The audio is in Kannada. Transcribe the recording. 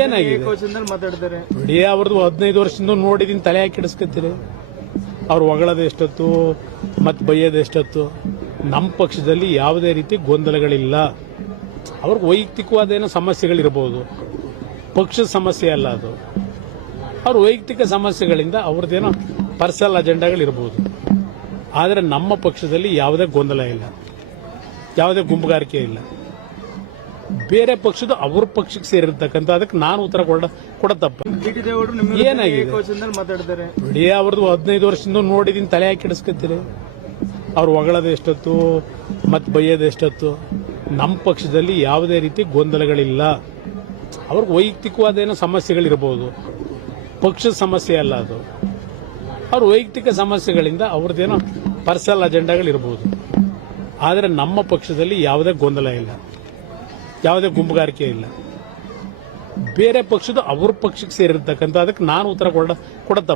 ಏನಾಗಿದೆ? ಅವ್ರದ್ದು ಹದಿನೈದು ವರ್ಷದಿಂದ ನೋಡಿದೀನಿ ತಲೆ ಹಾಕಿ ಕೆಡಿಸ್ಕೊತೀರಿ ಅವ್ರು ಒಗಳದ ಎಷ್ಟೊತ್ತು ಮತ್ತೆ ಬೈಯೋದು ಎಷ್ಟೊತ್ತು ನಮ್ಮ ಪಕ್ಷದಲ್ಲಿ ಯಾವುದೇ ರೀತಿ ಗೊಂದಲಗಳಿಲ್ಲ. ಅವ್ರಿಗೆ ವೈಯಕ್ತಿಕವಾದ ಏನೋ ಸಮಸ್ಯೆಗಳಿರ್ಬೋದು. ಪಕ್ಷದ ಸಮಸ್ಯೆ ಅಲ್ಲ ಅದು. ಅವ್ರ ವೈಯಕ್ತಿಕ ಸಮಸ್ಯೆಗಳಿಂದ ಅವ್ರದ್ದೇನೋ ಪರ್ಸನಲ್ ಅಜೆಂಡಾಗಳಿರ್ಬೋದು. ಆದರೆ ನಮ್ಮ ಪಕ್ಷದಲ್ಲಿ ಯಾವುದೇ ಗೊಂದಲ ಇಲ್ಲ. ಯಾವುದೇ ಗುಂಪುಗಾರಿಕೆ ಇಲ್ಲ. ಬೇರೆ ಪಕ್ಷದ ಅವ್ರ ಪಕ್ಷಕ್ಕೆ ಸೇರಿರ್ತಕ್ಕಂಥ ಅದಕ್ಕೆ ನಾನು ಉತ್ತರ ಕೊಡ ಕೊಡ ತಪ್ಪ ಟಿ ದೇವರು ನಿಮ್ಮ ಏನಾಗಿದೆ? ಬಿಡಿ ಅವ್ರದ್ದು ಹದಿನೈದು ವರ್ಷದಿಂದ ನೋಡಿದೀನಿ ತಲೆ ಹಾಕಿ ಕೆಡಿಸ್ಕತ್ತೀರಿ ಅವ್ರು ಒಗಳದು ಎಷ್ಟೊತ್ತು ಮತ್ತು ಬೈಯೋದು ಎಷ್ಟೊತ್ತು. ನಮ್ಮ ಪಕ್ಷದಲ್ಲಿ ಯಾವುದೇ ರೀತಿ ಗೊಂದಲಗಳಿಲ್ಲ. ಅವ್ರಿಗೆ ವೈಯಕ್ತಿಕವಾದ ಏನೋ ಸಮಸ್ಯೆಗಳಿರ್ಬೋದು. ಪಕ್ಷದ ಸಮಸ್ಯೆ ಅಲ್ಲ ಅದು. ಅವ್ರ ವೈಯಕ್ತಿಕ ಸಮಸ್ಯೆಗಳಿಂದ ಅವ್ರದ್ದೇನೋ ಪರ್ಸನಲ್ ಅಜೆಂಡಾಗಳಿರ್ಬೋದು. ಆದರೆ ನಮ್ಮ ಪಕ್ಷದಲ್ಲಿ ಯಾವುದೇ ಗೊಂದಲ ಇಲ್ಲ. ಯಾವುದೇ ಗುಂಪುಗಾರಿಕೆ ಇಲ್ಲ. ಬೇರೆ ಪಕ್ಷದ ಅವ್ರ ಪಕ್ಷಕ್ಕೆ ಸೇರಿರ್ತಕ್ಕಂಥ ಅದಕ್ಕೆ ನಾನು ಉತ್ತರ ಕೊಡ ಕೊಡ ತಪ್ಪ